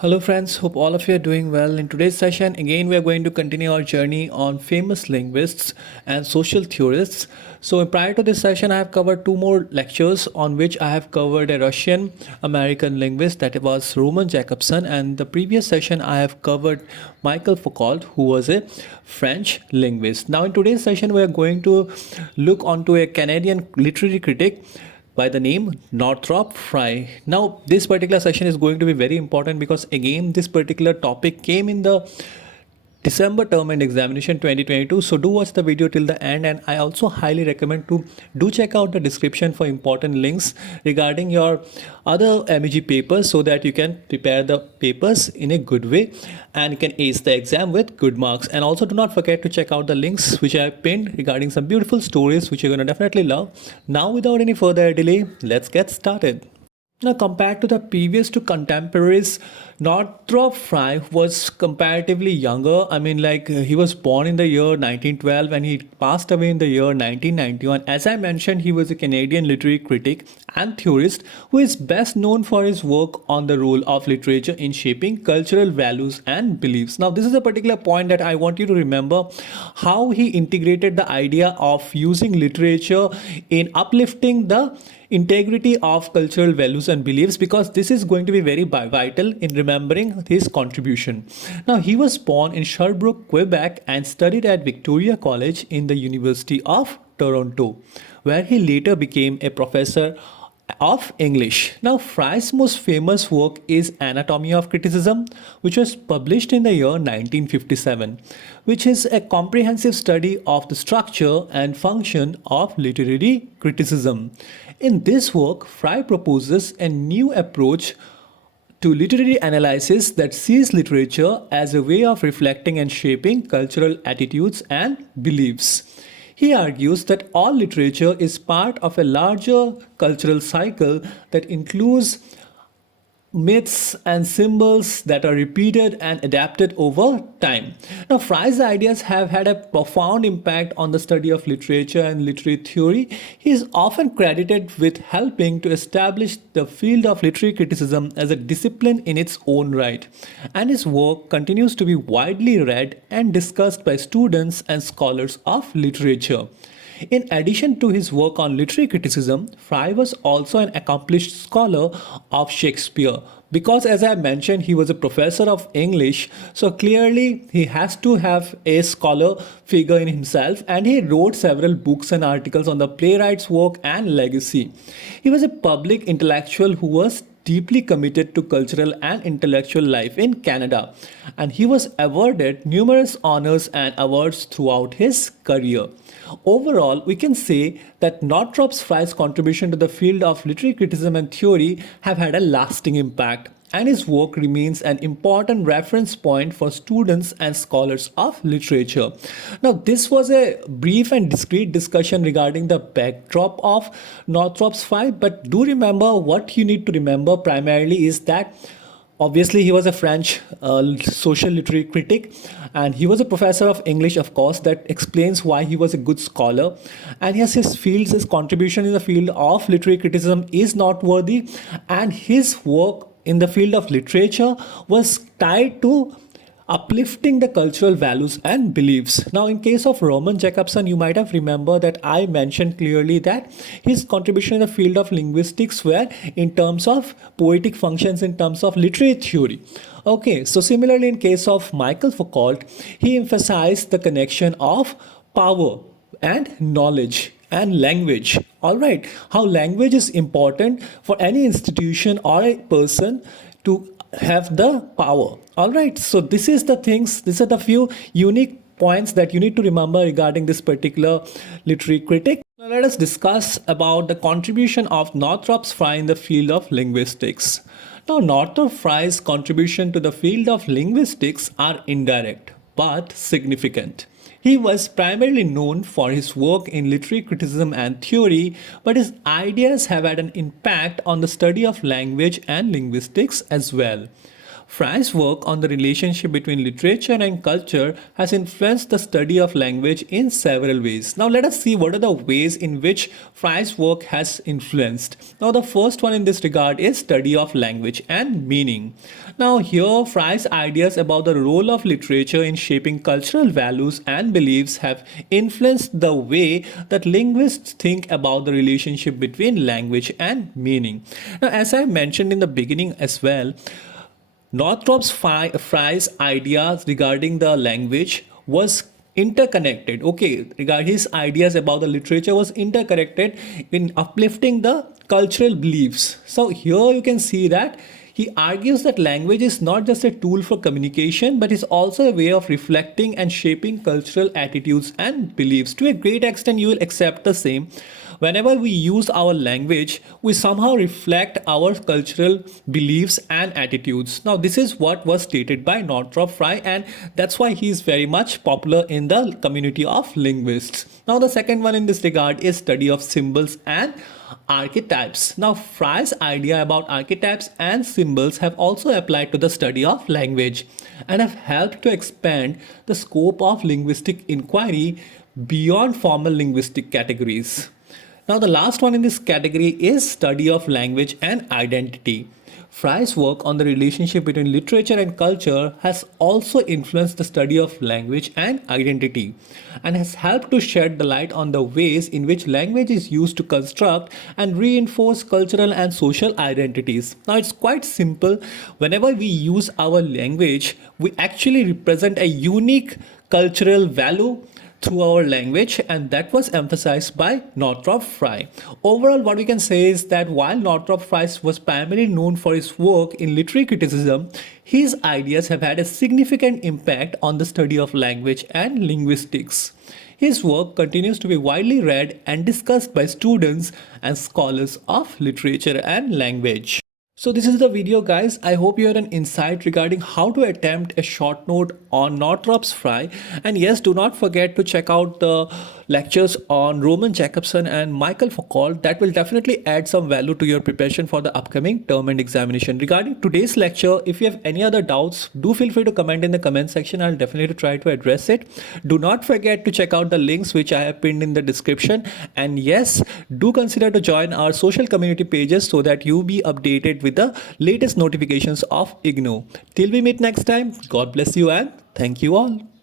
Hello friends, hope all of you are doing well. In today's session, again we are going to continue our journey on famous linguists and social theorists. So prior to this session, I have covered two more lectures on which I have covered a Russian American linguist, that was Roman Jakobson, and the previous session I have covered Michael Foucault, who was a French linguist. Now in today's session, we are going to look onto a Canadian literary critic by the name Northrop Frye. Now, this particular session is going to be very important because again, this particular topic came in the December term and examination 2022. So do watch the video till the end, and I also highly recommend to do check out the description for important links regarding your other MEG papers so that you can prepare the papers in a good way and you can ace the exam with good marks. And also do not forget to check out the links which I have pinned regarding some beautiful stories which you're going to definitely love. Now without any further delay, let's get started. Now, compared to the previous two contemporaries, Northrop Frye was comparatively younger. He was born in the year 1912 and he passed away in the year 1991. As I mentioned, he was a Canadian literary critic and theorist who is best known for his work on the role of literature in shaping cultural values and beliefs. Now, this is a particular point that I want you to remember, how he integrated the idea of using literature in uplifting the integrity of cultural values and beliefs, because this is going to be very vital in remembering his contribution. Now, he was born in Sherbrooke, Quebec, and studied at Victoria College in the University of Toronto, where he later became a professor of English. Now, Frye's most famous work is Anatomy of Criticism, which was published in the year 1957, which is a comprehensive study of the structure and function of literary criticism. In this work, Frye proposes a new approach to literary analysis that sees literature as a way of reflecting and shaping cultural attitudes and beliefs. He argues that all literature is part of a larger cultural cycle that includes myths and symbols that are repeated and adapted over time. Now, Frye's ideas have had a profound impact on the study of literature and literary theory. He is often credited with helping to establish the field of literary criticism as a discipline in its own right, and his work continues to be widely read and discussed by students and scholars of literature. In addition to his work on literary criticism, Frye was also an accomplished scholar of Shakespeare. Because, as I mentioned, he was a professor of English, so clearly he has to have a scholar figure in himself, and he wrote several books and articles on the playwright's work and legacy. He was a public intellectual who was deeply committed to cultural and intellectual life in Canada, and he was awarded numerous honors and awards throughout his career. Overall, we can say that Northrop Frye's contribution to the field of literary criticism and theory have had a lasting impact, and his work remains an important reference point for students and scholars of literature. Now, this was a brief and discrete discussion regarding the backdrop of Northrop Frye, but do remember, what you need to remember primarily is that obviously he was a French social literary critic, and he was a professor of English, of course. That explains why he was a good scholar. And yes, his contribution in the field of literary criticism is noteworthy, and his work in the field of literature was tied to uplifting the cultural values and beliefs. Now, in case of Roman Jakobson, you might have remembered that I mentioned clearly that his contribution in the field of linguistics were in terms of poetic functions, in terms of literary theory. Okay, so similarly in case of Michael Foucault, he emphasized the connection of power and knowledge and language. All right, how language is important for any institution or a person to have the power. All right, so these are the few unique points that you need to remember regarding this particular literary critic. Now let us discuss about the contribution of Northrop Frye in the field of linguistics. Now, Northrop Frye's contribution to the field of linguistics are indirect but significant. He was primarily known for his work in literary criticism and theory, but his ideas have had an impact on the study of language and linguistics as well. Frye's work on the relationship between literature and culture has influenced the study of language in several ways. Now, let us see what are the ways in which Frye's work has influenced. Now, the first one in this regard is study of language and meaning. Now, here Frye's ideas about the role of literature in shaping cultural values and beliefs have influenced the way that linguists think about the relationship between language and meaning. Now, as I mentioned in the beginning as well, Frye's ideas regarding the language was interconnected. Okay, regard his ideas about the literature was interconnected in uplifting the cultural beliefs. So here you can see that he argues that language is not just a tool for communication, but is also a way of reflecting and shaping cultural attitudes and beliefs. To a great extent, you will accept the same. Whenever we use our language, we somehow reflect our cultural beliefs and attitudes. Now, this is what was stated by Northrop Frye, and that's why he is very much popular in the community of linguists. Now, the second one in this regard is study of symbols and archetypes. Now, Frye's idea about archetypes and symbols have also applied to the study of language and have helped to expand the scope of linguistic inquiry beyond formal linguistic categories. Now, the last one in this category is study of language and identity. Frye's work on the relationship between literature and culture has also influenced the study of language and identity and has helped to shed the light on the ways in which language is used to construct and reinforce cultural and social identities. Now, it's quite simple. Whenever we use our language, we actually represent a unique cultural value through our language, and that was emphasized by Northrop Frye. Overall, what we can say is that while Northrop Frye was primarily known for his work in literary criticism, his ideas have had a significant impact on the study of language and linguistics. His work continues to be widely read and discussed by students and scholars of literature and language. So this is the video, guys. I hope you had an insight regarding how to attempt a short note on Northrop Frye. And yes, do not forget to check out the lectures on Roman Jacobson and Michael Foucault. That will definitely add some value to your preparation for the upcoming term and examination. Regarding today's lecture, if you have any other doubts, do feel free to comment in the comment section. I'll definitely try to address it. Do not forget to check out the links which I have pinned in the description. And yes, do consider to join our social community pages so that you be updated with the latest notifications of IGNOU. Till we meet next time, God bless you and thank you all.